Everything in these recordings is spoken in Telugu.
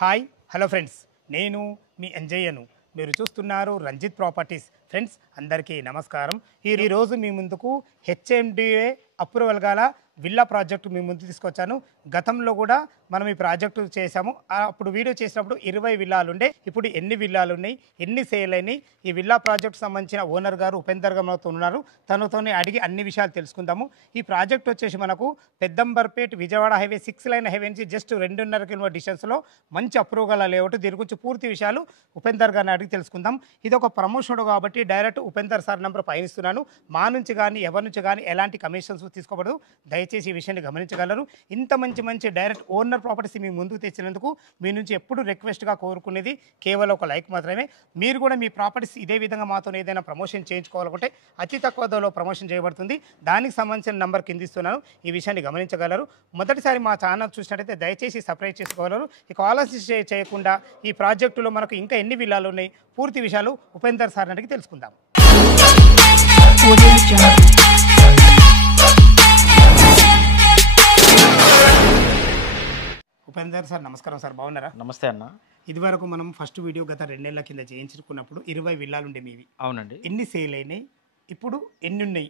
హాయ్ హలో ఫ్రెండ్స్, నేను మీ అంజయ్యను. మీరు చూస్తున్నారు రంజిత్ ప్రాపర్టీస్. ఫ్రెండ్స్ అందరికీ నమస్కారం. ఈరోజు మీ ముందుకు హెచ్ఎండిఏ అప్రూవల్ గల విల్లా ప్రాజెక్టు మీ ముందు తీసుకొచ్చాను. గతంలో కూడా మనం ఈ ప్రాజెక్టు చేసాము. అప్పుడు వీడియో చేసినప్పుడు 20 విల్లాలు ఉండే. ఇప్పుడు ఎన్ని విల్లాలు ఉన్నాయి, ఎన్ని సేల్ అయినాయి, ఈ విల్లా ప్రాజెక్టు సంబంధించిన ఓనర్ గారు ఉపేందర్ గారు ఉన్నారు. తనతోనే అడిగి అన్ని విషయాలు తెలుసుకుందాము. ఈ ప్రాజెక్ట్ వచ్చేసి మనకు Peddamberpet Vijayawada highway 6 line highway నుంచి జస్ట్ 2.5 కిలోమీటర్ డిస్టెన్స్లో మంచి అప్రూవల్ లేఅవుట్. దీని గురించి పూర్తి విషయాలు ఉపేందర్ గారిని అడిగి తెలుసుకుందాం. ఇది ఒక ప్రమోషన్ కాబట్టి డైరెక్ట్ ఉపేందర్ సార్ నెంబర్ పయనిస్తున్నాను. మా నుంచి కానీ ఎవరి నుంచి కానీ ఎలాంటి కమిషన్స్ తీసుకోబడదు. దయచేసి ఈ విషయాన్ని గమనించగలరు. ఇంత మంచి డైరెక్ట్ ఓనర్ ప్రాపర్టీస్ మీ ముందుకు తెచ్చినందుకు మీ నుంచి ఎప్పుడు రిక్వెస్ట్గా కోరుకునేది కేవలం ఒక లైక్ మాత్రమే. మీరు కూడా మీ ప్రాపర్టీస్ ఇదే విధంగా మాతో ఏదైనా ప్రమోషన్ చేయించుకోవాలనుకుంటే అతి తక్కువ ధరలో ప్రమోషన్ చేయబడుతుంది. దానికి సంబంధించిన నెంబర్ కింద ఇస్తున్నాను. ఈ విషయాన్ని గమనించగలరు. మొదటిసారి మా ఛానల్ చూసినట్టయితే దయచేసి సబ్స్క్రైబ్ చేసుకోగలరు. ఇక ఆలస్యం చేయకుండా ఈ ప్రాజెక్టులో మనకు ఇంకా ఎన్ని విల్లాలు ఉన్నాయి, పూర్తి విషయాలు ఉపేందర్ సార్ అడిగి తెలుసుకుందాం. ఉపేందర్ సార్ నమస్కారం సార్, బాగున్నారా? నమస్తే అన్న. ఇదివరకు మనం ఫస్ట్ వీడియో గత 2 నెలల కింద చేయించుకున్నప్పుడు 20 విల్లాలు ఉండే మీవి. అవునండి. ఎన్ని సేల్ అయినాయి, ఇప్పుడు ఎన్ని ఉన్నాయి,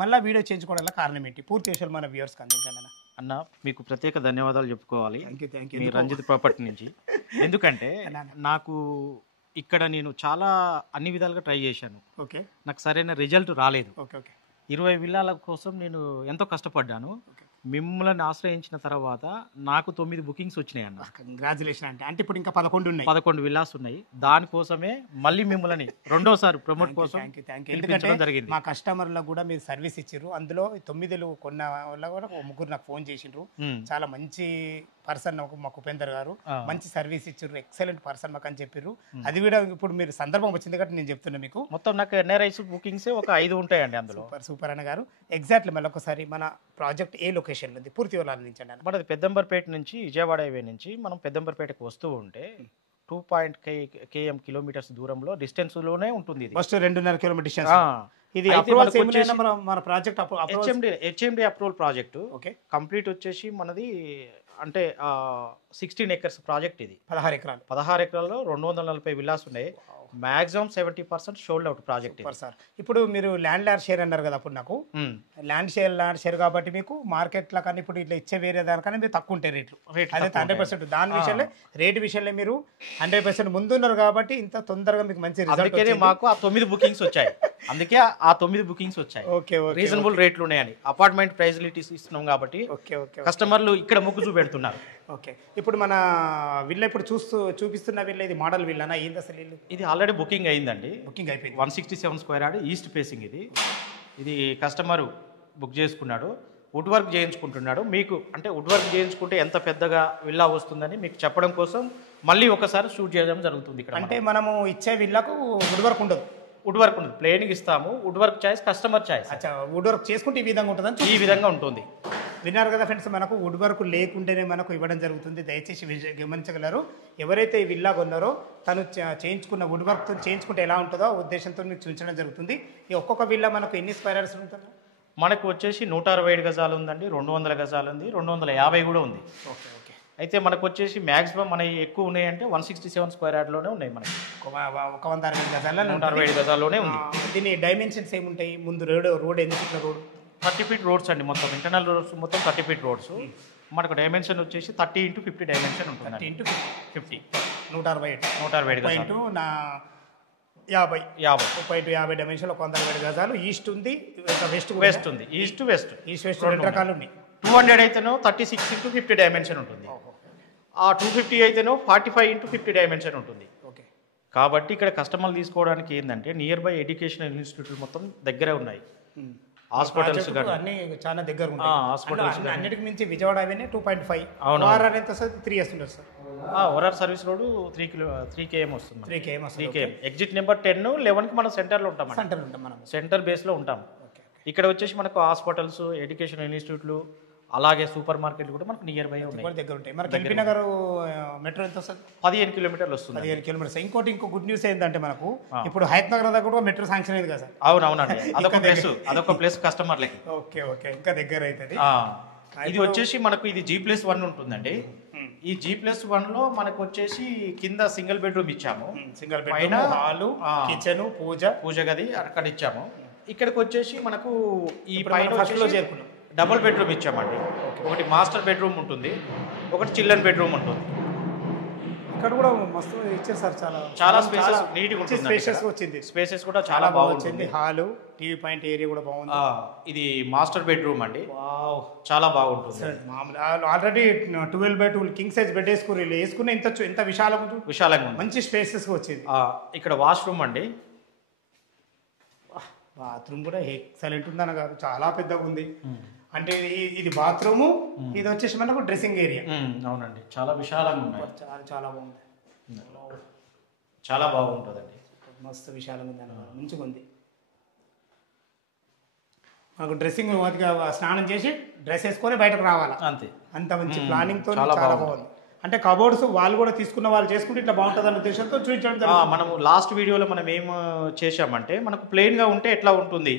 మళ్ళీ వీడియో చేయించుకోవడానికి కారణం ఏంటి, పూర్తి విషయాలు మన వ్యూవర్స్కి అందించండి అన్న. మీకు ప్రత్యేక ధన్యవాదాలు చెప్పుకోవాలి థ్యాంక్ యూ మీ రంజిత్ ప్రాపర్టీ నుంచి. ఎందుకంటే నాకు ఇక్కడ నేను చాలా అన్ని విధాలుగా ట్రై చేశాను. ఓకే, నాకు సరైన రిజల్ట్ రాలేదు. ఓకే ఓకే 20 విల్లాల కోసం నేను ఎంతో కష్టపడ్డాను. మిమ్మల్ని ఆశ్రయించిన తర్వాత నాకు 9 బుకింగ్స్ వచ్చినాయి అన్న. కంగ్రాచులేషన్. అంటే ఇప్పుడు ఇంకా 11 ఉన్నాయి, 11 విల్లాస్ ఉన్నాయి. దానికోసమే మళ్ళీ మిమ్మల్ని రెండోసారి ప్రమోట్ కోసం పిలిపించడం జరిగింది. మా కస్టమర్లకు కూడా మీరు సర్వీస్ ఇచ్చారు. అందులో 9 కొన్న వల్ల కూడా 3 నాకు ఫోన్ చేసిండ్రు. చాలా మంచి పర్సన్ మాకు ఉపేందర్ గారు, మంచి సర్వీస్ ఇచ్చారు, ఎక్సలెంట్ పర్సన్ మాకు అని చెప్పారు. అది కూడా ఇప్పుడు మీరు సందర్భం వచ్చింది కాబట్టి నేను చెప్తున్నా మీకు. మొత్తం నాకు ఎన్ఆర్ఐస్ బుకింగ్స్ ఒక 5 ఉంటాయండి అందులో. సూపర్ అన్న గారు. ఎగ్జాక్ట్లీ మళ్ళీ ఒకసారి మన ప్రాజెక్ట్ ఏ లొకేషన్లో ఉంది పూర్తి వివరాలు అందించండి అన్న. మనది పెద్దంబర్పేట నుంచి విజయవాడ హైవే నుంచి మనం పెద్దంబర్పేటకు వస్తూ ఉంటే 2.km కిలోమీటర్స్ దూరంలో డిస్టెన్స్ లోనే ఉంటుంది. First 2.5 kilometre distance. ఇది మన project H M D approval project. Okay, complete వచ్చేసి మనది అంటే 16 ఎకర్స్ ప్రాజెక్ట్. ఇది 16 ఎకరాలు. 16 ఎకరాల్లో 240 విల్లాస్ ఉన్నాయి. Maximum 70% should out project sir. ఇప్పుడు మీరు ల్యాండ్ షేర్ అన్నారు కదా, అప్పుడు నాకు ల్యాండ్ షేర్ కాబట్టి మీకు మార్కెట్లో కానీ ఇప్పుడు ఇట్లా ఇచ్చే వేరే దానికన్నా మీరు తక్కువ ఉంటాయి రేట్లు. అదే 100% దాని విషయంలో రేటు విషయంలో మీరు 100% ముందున్నారు కాబట్టి ఇంత తొందరగా మీకు మంచి రిజల్ట్. మాకు ఆ 9 బుకింగ్స్ వచ్చాయి. అందుకే ఆ 9 బుకింగ్స్ వచ్చాయి. ఓకే, రీజనబుల్ రేట్లు ఉన్నాయని అపార్ట్మెంట్ ప్రైజిలిటీస్ ఇస్తున్నాం కాబట్టి కస్టమర్లు ఇక్కడ మొగ్గు చూపెడుతున్నారు. ఓకే, ఇప్పుడు మన విల్ల ఇప్పుడు చూపిస్తున్న విల్ల ఇది మోడల్ విల్లానా ఏంది అసలు? ఇది ఆల్రెడీ బుకింగ్ అయిందండి. బుకింగ్ అయిపోయింది. 167 స్క్వేర్ యార్డ్ ఈస్ట్ ఫేసింగ్. ఇది కస్టమర్ బుక్ చేసుకున్నాడు. వుడ్ వర్క్ చేయించుకుంటున్నాడు. మీకు అంటే వుడ్ వర్క్ చేయించుకుంటే ఎంత పెద్దగా విల్లా వస్తుందని మీకు చెప్పడం కోసం మళ్ళీ ఒకసారి షూట్ చేయడం జరుగుతుంది ఇక్కడ. అంటే మనము ఇచ్చే విల్లకు వుడ్ వర్క్ ఉండదు. వుడ్ వర్క్ ఉంటుంది, ప్లేనింగ్ ఇస్తాము. Wood work choice customer choice. Wood work చేసుకుంటే ఈ విధంగా ఉంటుందని ఈ విధంగా ఉంటుంది. విన్నారు కదా ఫ్రెండ్స్, మనకు వుడ్ వర్క్ లేకుంటేనే మనకు ఇవ్వడం జరుగుతుంది. దయచేసి గమనించగలరు. ఎవరైతే ఈ విల్లా కొన్నారో తను చేయించుకున్న వుడ్ వర్క్తో చేయించుకుంటే ఎలా ఉంటుందో ఉద్దేశంతో మీకు చూపించడం జరుగుతుంది. ఈ ఒక్కొక్క విల్లా మనకు ఎన్ని స్క్వేర్ యార్డ్స్ ఉంటుంది? మనకు వచ్చేసి 165 గజాలు ఉందండి, 200 గజాలు ఉంది, 250 కూడా ఉంది. Okay okay. అయితే మనకు వచ్చేసి మ్యాక్సిమం మన ఎక్కువ ఉన్నాయంటే 167 స్క్వేర్ యార్డ్లోనే ఉన్నాయి. మనకి 160 గజాల్లో 160 గజాల్లోనే ఉంది. దీని డైమెన్షన్స్ ఏముంటాయి? ముందు రోడ్ ఎన్ని ఫీట్ల రోడ్? 30 ఫీట్ రోడ్స్ అండి. మొత్తం ఇంటర్నల్ రోడ్స్ మొత్తం 30 ఫీట్ రోడ్స్. మనకు డైమెన్షన్ వచ్చేసి 30 × 50 డైమెన్షన్ ఉంటుంది. 30 × 50 160 గజాలు. 50 డైమెన్షన్ 160 గజాలు. ఈస్ట్ ఉంది, వెస్ట్ ఉంది. ఈస్ట్ వెస్ట్ 2 రకాలు ఉన్నాయి. 200 అయితేనో 36 × 50 డైమెన్షన్ ఉంటుంది. ఆ 250 అయితేనో 45 × 50 డైమెన్షన్ ఉంటుంది. ఓకే. కాబట్టి ఇక్కడ కస్టమర్లు తీసుకోవడానికి ఏంటంటే నియర్ బై ఎడ్యుకేషనల్ ఇన్స్టిట్యూట్ మొత్తం దగ్గరే ఉన్నాయి. హాస్పిటల్స్ అన్ని చాలా దగ్గర ఉన్నాయి. హాస్పిటల్స్ అన్నిటికి మించి విజయవాడ హైవేనే 2.5. ఓఆర్ఆర్ ఎంత సార్? 3 వస్తుంది sir. ORR service road 3 km వస్తుంది. 3 km. ఎగ్జిట్ నెంబర్ 10, 11కి మనం సెంటర్లో ఉంటాం. సెంటర్ బేస్లో ఉంటాం. ఇక్కడ వచ్చేసి మనకు హాస్పిటల్స్, ఎడ్యుకేషనల్ ఇన్స్టిట్యూట్లు, అలాగే సూపర్ మార్కెట్లు కూడా మనకు నియర్ బై ఉన్నాయి, దగ్గర ఉంటాయి. మనకి ఎల్బీ నగర్ మెట్రో ఎంత వస్తుంది? 15 కిలోమీటర్లు వస్తుంది. 15 కిలోమీటర్స్. ఇంకో గుడ్ న్యూస్ ఏంటంటే మనకు ఇప్పుడు హైద్ నగర్ దగ్గర కూడా మెట్రో శాంక్షన్ అయింది కదా సార్? అవునవునండి. అదొక ప్లేస్ కస్టమర్లకి. ఓకే ఓకే, ఇంకా దగ్గర అవుతుంది. ఇది వచ్చేసి మనకు ఇది G+1 ఉంటుందండి. ఈ G+1లో మనకు వచ్చేసి కింద సింగిల్ బెడ్రూమ్ ఇచ్చాము. సింగిల్ పైన బెడ్రూమ్, హాలు, కిచెన్, పూజ గది అక్కడ ఇచ్చాము. ఇక్కడికి వచ్చేసి మనకు ఈ ఇప్పుడు పైన మనం first లో చేరుకున్నాం. డబుల్ బెడ్రూమ్ ఇచ్చామండి. ఒకటి మాస్టర్ బెడ్రూమ్ ఉంటుంది, ఒకటి చిల్డ్రన్ బెడ్రూమ్ ఉంటుంది. ఇక్కడ కూడా మస్తు ఇచ్చారు సార్, చాలా స్పేసెస్ నీట్గా ఉంటుంది. స్పేషియస్ వచ్చింది, స్పేసెస్ కూడా చాలా బాగుంది. హాలు, టీవీ పాయింట్ ఏరియా కూడా బాగుంది. ఇది మాస్టర్ బెడ్రూమ్ అండి. చాలా బాగుంటుంది. Already 12x12 king size bed వేసుకున్న ఎంత విశాలంగా ఉంది, మంచి స్పేసెస్ వచ్చింది. ఇక్కడ వాష్రూమ్ అండి. బాత్రూమ్ కూడా ఎక్సలెంట్ ఉంది అన్నగారు, చాలా పెద్దగా ఉంది. అంటే ఇది బాత్రూము, ఇది వచ్చేసి మనకు డ్రెస్సింగ్ ఏరియా. అవునండి, చాలా విశాలంగా ఉన్నాయి. చాలా బాగుంది, చాలా బాగుంటుందండి. మస్తు విశాలంగా ఉంది అన్నమాట, మంచిగా ఉంది. మనకు డ్రెస్సింగ్ స్నానం చేసి డ్రెస్ వేసుకొని బయటకు రావాలా, అంతే. అంత మంచి ప్లానింగ్ తో చాలా బాగుంది. అంటే కబోర్డ్స్ వాళ్ళు కూడా తీసుకున్న వాళ్ళు చేసుకుంటే ఇట్లా బాగుంటుంది అన్న ఉద్దేశంతో చూపించడం. మనము లాస్ట్ వీడియోలో మనం ఏం చేసామంటే, మనకు ప్లెయిన్ గా ఉంటే ఎట్లా ఉంటుంది,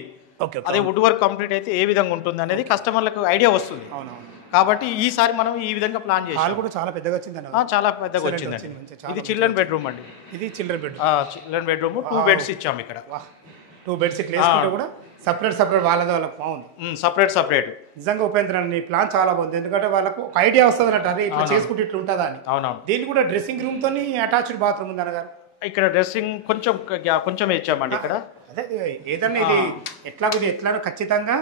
అదే వుడ్ వర్క్ కంప్లీట్ అయితే ఏ విధంగా ఉంటుంది అనేది కస్టమర్లకు ఐడియా వస్తుంది. అవునవును. కాబట్టి ఈసారి మనం ఈ విధంగా ప్లాన్ చేసి హాల్ కూడా చాలా పెద్దగా వచ్చింది అన్న, చాలా పెద్దగా వచ్చిందండి. ఇది చిల్డ్రన్ బెడ్రూమ్ అండి. ఇది children bedroom. Children bedroom 2 beds ఇచ్చాము ఇక్కడ. 2 బెడ్స్ ఇట్లా వేసుకుంటే కూడా సపరేట్ వాళ్ళది వాళ్ళకి బాగుంది. సపరేట్ నిజంగా ఉపేంద్ర నీ ప్లాన్ చాలా బాగుంది. ఎందుకంటే వాళ్ళకు ఒక ఐడియా వస్తుంది అన్నట్టు, అదే ఇట్లా చేసుకుంటే ఇట్లా ఉంటుందా అని. అవునవును. దీనికి కూడా డ్రెస్సింగ్ రూమ్ తోని అటాచ్డ్ బాత్రూమ్ ఉంది అన్నగారు. ఇక్కడ డ్రెస్సింగ్ కొంచెం ఇచ్చామండి ఇక్కడ. అదే ఏదన్నా ఇది ఎట్లా ఖచ్చితంగా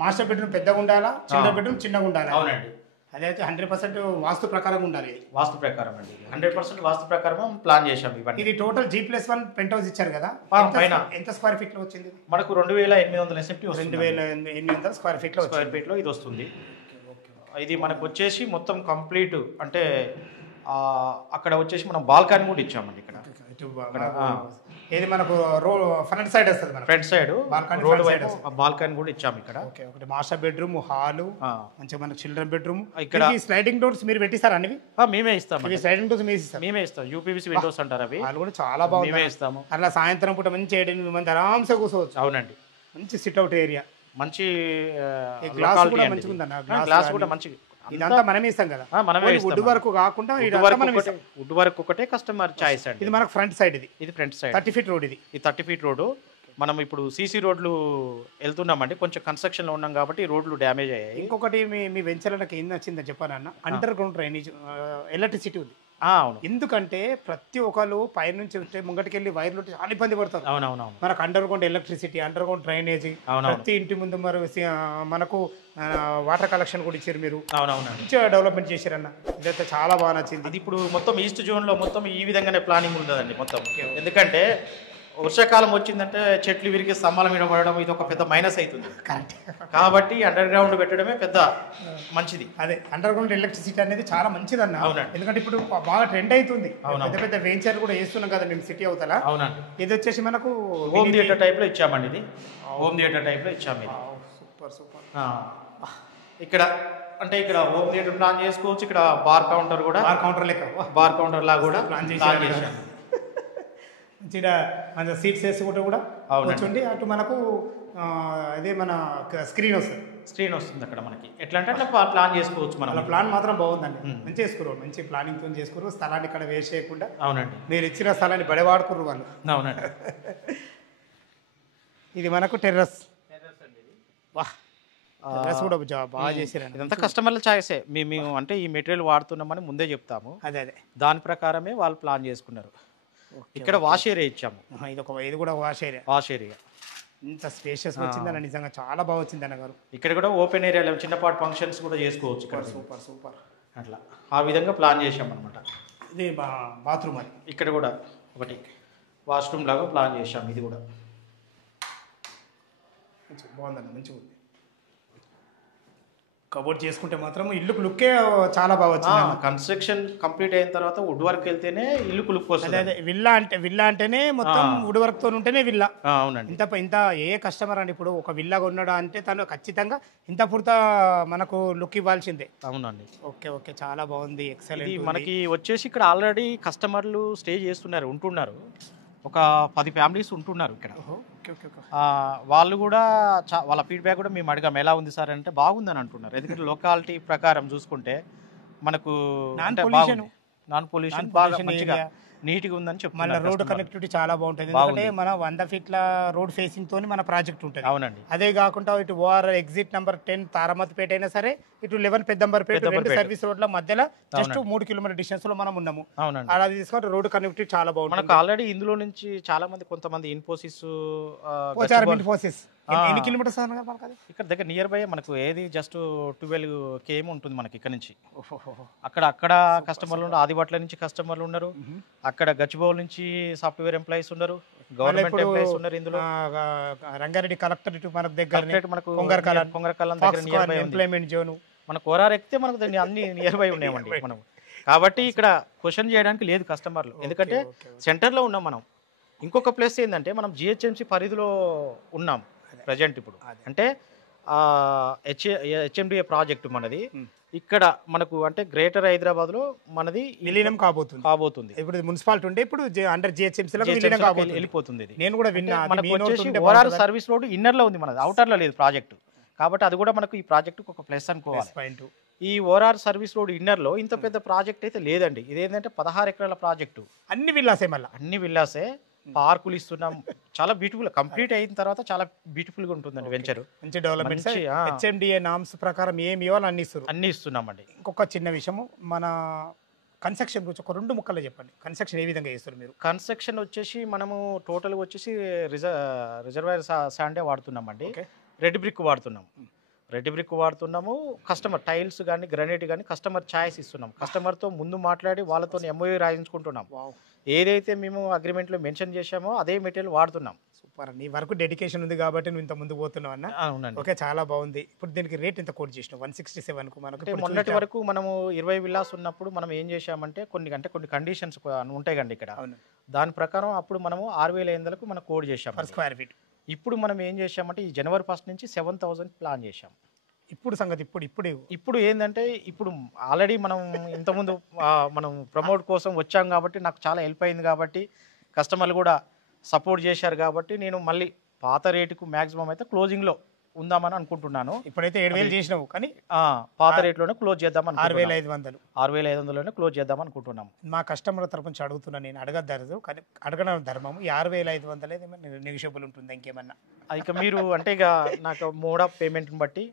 మాస్టర్ బెడ్రూమ్ పెద్దగా ఉండాలా, చిల్డ్రన్ బెడ్రూమ్ చిన్నగా ఉండాలా. అవునండి. అదైతే 100% వాస్తు ప్రకారం ఉండాలి. వాస్తు ప్రకారం అండి, 100% వాస్తు ప్రకారం ప్లాన్ చేశాం ఇవన్నీ. ఇది టోటల్ G+1 పెంట్ హౌస్ ఇచ్చారు కదా, ఎంత స్క్వేర్ ఫీట్ లో వచ్చింది మనకు? 2800 SFT, 2800 స్క్వేర్ ఫీట్ లో ఇది వస్తుంది. ఇది మనకు వచ్చేసి మొత్తం కంప్లీట్ అంటే అక్కడ వచ్చేసి మనం బాల్కనీ కూడా ఇచ్చామండి ఇక్కడ. ఏది మనకు ఫ్రంట్ సైడ్ వస్తుంది, ఫ్రంట్ సైడ్ బాల్కనీ కూడా ఇచ్చాము ఇక్కడ. ఒకటి మాస్టర్ బెడ్రూమ్, హాలు, మంచిగా మనకు చిల్డ్రన్ బెడ్రూమ్. ఇక్కడ స్లైడింగ్ డోర్స్ మీరు పెట్టిస్తారా అనివి? మేమే ఇస్తాం. స్లైడింగ్ డోర్స్ మేమే ఇస్తాం. UPVC విండోస్ అంటారు అవి. వాళ్ళు కూడా చాలా బాగుంది, మేమే ఇస్తాము. అట్లా సాయంత్రం పూట మంచి 7-8 మంది ఆరాంసే కూర్చోవచ్చు. అవునండి, మంచి సిట్అవుట్ ఏరియా, మంచి గ్లాస్ కూడా మంచిగా ఉందన్న. గ్లాస్ కూడా మంచిగా, ఇదంతా మనమే ఇస్తాం కదా, వుడ్ వర్క్ కాకుండా వుడ్ వర్క్ ఒకటే కస్టమర్ చాయిస్ అండి. ఇది మనకు ఫ్రంట్ సైడ్, ఇది ఫ్రంట్ సైడ్ 30 ఫీట్ రోడ్. ఇది 30 ఫీట్ రోడ్. మనం ఇప్పుడు CC రోడ్లు వెళ్తున్నామండి, కొంచెం కన్స్ట్రక్షన్ లో ఉన్నాం కాబట్టి రోడ్లు డ్యామేజ్ అయ్యాయి. ఇంకొకటి మీ వెంచర్లకు ఏం నచ్చిందో చెప్పానన్న, అండర్ గ్రౌండ్ డ్రైనేజ్ ఎలక్ట్రిసిటీ ఉంది. అవును, ఎందుకంటే ప్రతి ఒక్కరు పైనుంచి ఉంటే ముంగటికెళ్ళి వైర్లు చాలా ఇబ్బంది పడతారు. అవునవును. మనకు under ground electricity, under ground drainage, ప్రతి ఇంటి ముందు మనకు వాటర్ కలెక్షన్ కూడా ఇచ్చారు మీరు. అవునవును, మంచిగా డెవలప్మెంట్ చేశారన్న, ఇదైతే చాలా బాగా నచ్చింది. ఇది ఇప్పుడు మొత్తం ఈస్ట్ జోన్ లో మొత్తం ఈ విధంగానే ప్లానింగ్ ఉంటుందండి మొత్తం. ఎందుకంటే వర్షాకాలం వచ్చిందంటే చెట్లు విరిగి స్తంభాల మీద పడడం ఇది ఒక పెద్ద మైనస్ అవుతుంది. కరెక్ట్. కాబట్టి అండర్ గ్రౌండ్ పెట్టడమే పెద్ద మంచిది. అదే అండర్ గ్రౌండ్ ఎలక్ట్రిసిటీ అనేది చాలా మంచిది అన్న. అవునండి. ఎందుకంటే ఇప్పుడు బాగా ట్రెండ్ అవుతుంది, పెద్ద పెద్ద వెంచర్ కూడా వేస్తున్నాం కదా మేము సిటీ అవుతా. అవునండి. ఇది వచ్చేసి మనకు హోమ్ థియేటర్ టైప్ లో ఇచ్చామండి. ఇది హోమ్ థియేటర్ టైప్ లో ఇచ్చాము. సూపర్. ఇక్కడ అంటే ఇక్కడ హోమ్ థియేటర్ ప్లాన్ చేసుకోవచ్చు. ఇక్కడ బార్ కౌంటర్ కూడా, బార్ కౌంటర్ లా కూడా ప్లాన్ చేశాము. మంచిగా సీట్స్ వేసుకుంటే కూడా కూర్చోండి. అటు మనకు అదే మన స్క్రీన్ వస్తుంది అక్కడ మనకి. ఎట్లా అంటే అట్లా ప్లాన్ చేసుకోవచ్చు మనం. ప్లాన్ మాత్రం బాగుందండి, మంచి చేసుకున్నారు, మంచి ప్లానింగ్ తో చేసుకున్నారు. స్థలాన్ని ఇక్కడ వేస్ట్ చేయకుండా. అవునండి, మీరు ఇచ్చిన స్థలాన్ని బడివాడుకున్నారు వాళ్ళు. అవునండి. ఇది మనకు టెర్రస్ కూడా బాగా చేసారు. ఇదంతా కస్టమర్ల చాయిసే. మేము అంటే ఈ మెటీరియల్ వాడుతున్నామని ముందే చెప్తాము. అదే దాని ప్రకారమే వాళ్ళు ప్లాన్ చేసుకున్నారు. ఇక్కడ వాష్ ఏరియా ఇచ్చాము. ఇది కూడా వాష్ ఏరియా. ఇంత స్పేషియస్ వచ్చిందన్న, నిజంగా చాలా బాగా వచ్చింది అన్నగారు. ఇక్కడ కూడా ఓపెన్ ఏరియాలో చిన్నపాటి ఫంక్షన్స్ కూడా చేసుకోవచ్చు. ఇక్కడ సూపర్. అట్లా ఆ విధంగా ప్లాన్ చేసాం అనమాట. ఇది బాత్రూమ్ అని ఇక్కడ కూడా ఒకటి వాష్రూమ్ లాగా ప్లాన్ చేసాం. ఇది కూడా బాగుందన్న, మంచిగా ఉంది. కబోర్డ్ చేసుకుంటే మాత్రం ఇల్లుకు లుక్కే చాలా బాగా వచ్చింది. కన్స్ట్రక్షన్ కంప్లీట్ అయిన తర్వాత వుడ్ వర్క్ వెళ్తేనే ఇల్లుకు లుక్ వస్తుంది. అదే విల్లా అంటేనే మొత్తం వుడ్ వర్క్ తో ఉంటేనే విల్లా. అవునండి. ఇంత ఏ కస్టమర్ అండి ఇప్పుడు ఒక విల్లా కొన్నాడు అంటే తను ఖచ్చితంగా ఇంత పూర్త మనకు లుక్ ఇవ్వాల్సిందే. అవునండి. ఓకే, చాలా బాగుంది, ఎక్సలెంట్. మనకి వచ్చేసి ఇక్కడ ఆల్రెడీ కస్టమర్లు స్టే చేస్తున్నారు, ఉంటున్నారు. ఒక 10 ఫ్యామిలీస్ ఉంటున్నారు ఇక్కడ. వాళ్ళు కూడా వాళ్ళ ఫీడ్బ్యాక్ కూడా మేము అడిగాము, ఎలా ఉంది సార్ అంటే బాగుందని అంటున్నారు. ఎందుకంటే లొకాలిటీ ప్రకారం చూసుకుంటే మనకు నాన్ పొల్యూషన్ నాన్ పొల్యూషన్ బాగా మంచిగా నీట్గా ఉందని మళ్ళీ చెప్తున్నారు రోడ్ కనెక్టివిటీ చాలా బాగుంటుంది. ఎందుకంటే మన 100 ఫీట్ల రోడ్ ఫేసింగ్ తోని మన ప్రాజెక్ట్ ఉంటుంది. అవునండి. అదే కాకుండా ఇటు ఓఆర్ ఎగ్జిట్ నంబర్ 10 తారామతిపేట అయినా సరే, ఇటు 11 పెద్దంబర్పేట, రెండు సర్వీస్ రోడ్ల మధ్యలో జస్ట్ 3 కిలోమీటర్ డిస్టెన్స్ లో మనం ఉన్నాము. అవునండి. అలా తీసుకుంటే రోడ్ కనెక్టివిటీ చాలా బాగుంటుంది. మనకు ఆల్రెడీ ఇందులో నుంచి చాలా మంది కొంతమంది ఇన్ఫోసిస్ ఇన్ఫోసిస్ ఎన్ని కిలోమీటర్స్ ఇక్కడ దగ్గర నియర్ బై మనకు ఏది జస్ట్ 12 km ఉంటుంది మనకి ఇక్కడ నుంచి. అక్కడ కస్టమర్లు ఉన్నారు, ఆదివాట్ల నుంచి కస్టమర్లు ఉన్నారు, అక్కడ గచ్చిబౌల్ నుంచి సాఫ్ట్వేర్ ఎంప్లాయీస్ ఉన్నారు, గవర్నమెంట్ ఎంప్లాయీస్ ఉన్నారు. ఇందులో రంగారెడ్డి కలెక్టర్ మనకు దగ్గర, మనకు కొంగరకాలం దగ్గర నియర్ బై ఎంప్లాయ్మెంట్ జోన్, మన కోరార్ ఎక్కితే మనకు దాన్ని అన్ని నియర్ బై ఉన్నాయండి మనం. కాబట్టి ఇక్కడ క్వశ్చన్ చేయడానికి లేదు కస్టమర్లు, ఎందుకంటే సెంటర్లో ఉన్నాం మనం. ఇంకొక ప్లేస్ ఏంటంటే మనం జిహెచ్ఎంసీ పరిధిలో ఉన్నాం ప్రజెంట్ ఇప్పుడు. అంటే హెచ్ఎండిఏ ప్రాజెక్టు మనది ఇక్కడ మనకు, అంటే గ్రేటర్ హైదరాబాద్ లో మనది విలీనం కాబోతుంది. ఇప్పుడు మున్సిపాలిటీ ఉంటే ఇప్పుడు అండర్ జిహెచ్ఎంసీ వెళ్ళిపోతుంది. నేను కూడా విన్నా. మనకు వచ్చేసి ఓఆర్ సర్వీస్ రోడ్ ఇన్నర్ లో ఉంది, మనది అవుటర్ లో లేదు ప్రాజెక్టు. కాబట్టి అది కూడా మనకు ఈ ప్రాజెక్టు ఒక ప్లస్ అనుకోవాలి. ఈ ఓఆర్ సర్వీస్ రోడ్ ఇన్నర్ లో ఇంత పెద్ద ప్రాజెక్ట్ అయితే లేదండి. ఇదేంటంటే 16 ఎకరాల ప్రాజెక్టు, అన్ని విల్లాసే, మళ్ళీ అన్ని విల్లాసే, పార్కులు ఇస్తున్నాం. చాలా బ్యూటిఫుల్, కంప్లీట్ అయిన తర్వాత చాలా బ్యూటిఫుల్ గా ఉంటుందండి వెంచర్. మంచి డెవలప్మెంట్. హెచ్ఎండిఏ నామ్స్ ప్రకారం ఏమి ఇవ్వాలి అన్ని ఇస్తున్నామండి. ఇంకొక చిన్న విషయం, మన కన్స్ట్రక్షన్ గురించి ఒక 2 ముక్కలు చెప్పండి. కన్స్ట్రక్షన్ ఏ విధంగా చేస్తారు మీరు? కన్స్ట్రక్షన్ వచ్చేసి మనము టోటల్గా వచ్చేసి రిజర్వాయర్ శాండే వాడుతున్నామండి. రెడ్ బ్రిక్ వాడుతున్నాము. కస్టమర్ టైల్స్ కానీ గ్రానైట్ కానీ కస్టమర్ ఛాయిస్ ఇస్తున్నాం. కస్టమర్తో ముందు మాట్లాడి వాళ్ళతో ఎంఓయూ రాయించుకుంటున్నాం. ఏదైతే మేము అగ్రిమెంట్లో మెన్షన్ చేశామో అదే మెటీరియల్ వాడుతున్నాం. సూపర్. నీ వరకు డెడికేషన్ ఉంది కాబట్టి నువ్వు ఇంత ముందు పోతున్నావు అన్న. అవునండి. ఓకే, చాలా బాగుంది. ఇప్పుడు దీనికి రేట్ ఎంత కోట్ చేసినావు? 167 కు. మనకు మొన్నటి వరకు మనము 20 విల్లాస్ ఉన్నప్పుడు మనం ఏం చేశామంటే కొన్ని కండిషన్స్ ఉంటాయి కండి ఇక్కడ. దాని ప్రకారం అప్పుడు మనము 6,500కు మనం కోడ్ చేశాం పర్ స్క్వేర్ ఫీట్. ఇప్పుడు మనం ఏం చేశామంటే ఈ జనవరి 1 నుంచి 7,000 ప్లాన్ చేశాం. ఇప్పుడు సంగతి ఇప్పుడు ఏంటంటే ఇప్పుడు ఆల్రెడీ మనం ఇంతకుముందు మనం ప్రమోట్ కోసం వచ్చాం కాబట్టి నాకు చాలా హెల్ప్ అయింది కాబట్టి కస్టమర్లు కూడా సపోర్ట్ చేశారు కాబట్టి నేను మళ్ళీ పాత రేటుకు మ్యాక్సిమం అయితే క్లోజింగ్లో ఉందామని అనుకుంటున్నాను. ఇప్పుడైతే 7,000 చేసినావు, కానీ పాత రేట్లోనే క్లోజ్ చేద్దాం. 6,500 క్లోజ్ చేద్దాం అనుకుంటున్నాం. మా కస్టమర్ తరపు నుంచి అడుగుతున్నా, నేను అడగద్దు కానీ అడగడం ధర్మం. ఈ 6,500 నెగిషియబుల్ ఉంటుంది ఇంకేమన్నా? ఇక మీరు అంటే ఇక నాకు మోడ్ ఆఫ్ పేమెంట్ని బట్టి,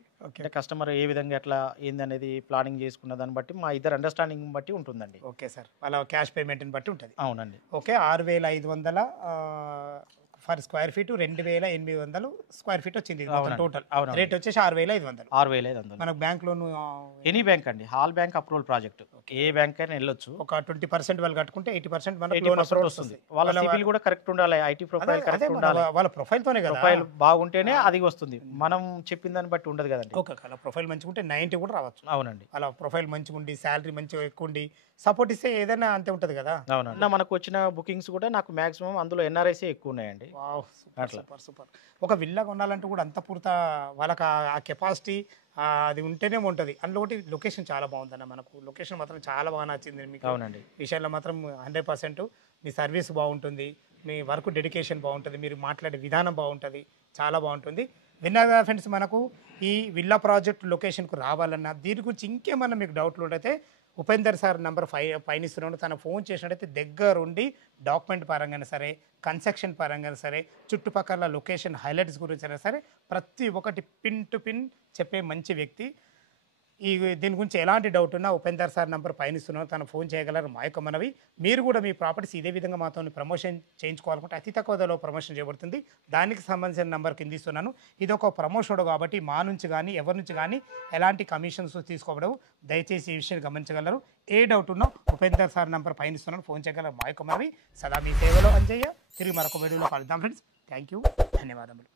కస్టమర్ ఏ విధంగా ఎట్లా ఏందనేది ప్లానింగ్ చేసుకున్న దాన్ని బట్టి మా ఇద్దరు అండర్స్టాండింగ్ బట్టి ఉంటుందండి. ఓకే సార్, అలా క్యాష్ పేమెంట్ని బట్టి ఉంటుంది. అవునండి. Okay, 6,500 for square feet, 2,800 square feet వచ్చింది టోటల్. రేట్ వచ్చేసి 6,500. మనకు బ్యాంక్ లోన్ ఎనీ బ్యాంక్ అండి, హాల్ బ్యాంక్ అప్రూవల్ ప్రాజెక్ట్, ఏ బ్యాంక్ అయినా వెళ్ళొచ్చు. ఒక 20% వాళ్ళు కట్టుకుంటే 80% మనకు లోన్ వస్తుంది. వాళ్ళ సిబిల్ కూడా కరెక్ట్ ఉండాలి, ఐటీ ప్రొఫైల్ కరెక్ట్ ఉండాలి. వాళ్ళ ప్రొఫైల్ తోనే కదా, ప్రొఫైల్ బాగుంటేనే అది వస్తుంది. మనం చెప్పిన దాన్ని బట్టి ఉండదు కదండి. ఓకే, అలా ప్రొఫైల్ మంచిగా ఉంటే 90 కూడా రావచ్చు. అవునండి. అలా ప్రొఫైల్ మంచిగా ఉండి శాలరీ మంచిగా ఎక్కువ ఉండి సపోర్ట్ ఇస్తే ఏదైనా అంతే ఉంటుంది కదా. అవునండి. మనకు వచ్చిన బుకింగ్స్ కూడా నాకు మాక్సిమం అందులో ఎన్ఆర్ఐసే ఎక్కువ ఉన్నాయండి. సూపర్. ఒక విల్లా కొనాలంటే కూడా అంత పూర్తి వాళ్ళకి ఆ కెపాసిటీ అది ఉంటేనే ఉంటుంది. అందులో ఒకటి లొకేషన్ చాలా బాగుందన్న. మనకు లొకేషన్ మాత్రం చాలా బాగా నచ్చింది మీకు. అవునండి. విషయంలో మాత్రం 100%. మీ సర్వీస్ బాగుంటుంది, మీ వర్క్ డెడికేషన్ బాగుంటుంది, మీరు మాట్లాడే విధానం బాగుంటుంది, చాలా బాగుంటుంది. విన్నారు కదా ఫ్రెండ్స్, మనకు ఈ విల్లా ప్రాజెక్ట్ లొకేషన్కు రావాలన్నా దీని గురించి ఇంకేమన్నా మీకు డౌట్లు ఉంటే ఉపేందర్ సార్ నెంబర్ పైన ఇస్తున్నాడు. తన ఫోన్ చేసినట్టయితే దగ్గరుండి డాక్యుమెంట్ పరంగా సరే, కన్స్ట్రక్షన్ పరంగా సరే, చుట్టుపక్కల లొకేషన్ హైలైట్స్ గురించి అయినా సరే ప్రతి ఒక్కటి పిన్ టు పిన్ చెప్పే మంచి వ్యక్తి. దీని గురించి ఎలాంటి డౌట్ ఉన్నా ఉపేందర్ సార్ నెంబర్ పైన ఇస్తున్నాను, తను ఫోన్ చేయగలరు. మా యొక్క మనవి, మీరు కూడా మీ ప్రాపర్టీస్ ఇదే విధంగా మాతో ప్రమోషన్ చేయించుకోవాలనుకుంటే అతి తక్కువ ధరలో ప్రమోషన్ చేయబడుతుంది. దానికి సంబంధించిన నెంబర్ కింద ఇస్తున్నాను. ఇది ఒక ప్రమోషన్ కాబట్టి మా నుంచి కానీ ఎవరి నుంచి కానీ ఎలాంటి కమిషన్స్ తీసుకోవడవు. దయచేసి ఈ విషయాన్ని గమనించగలరు. ఏ డౌట్ ఉన్నా ఉపేందర్ సార్ నెంబర్ పైన ఇస్తున్నాను, ఫోన్ చేయగలరు. మా యొక్క మనవి, సదా మీ సేవలో అంజయ్య. తిరిగి మరొక వీడియోలో కలుద్దాం ఫ్రెండ్స్. థ్యాంక్ యూ, ధన్యవాదములు.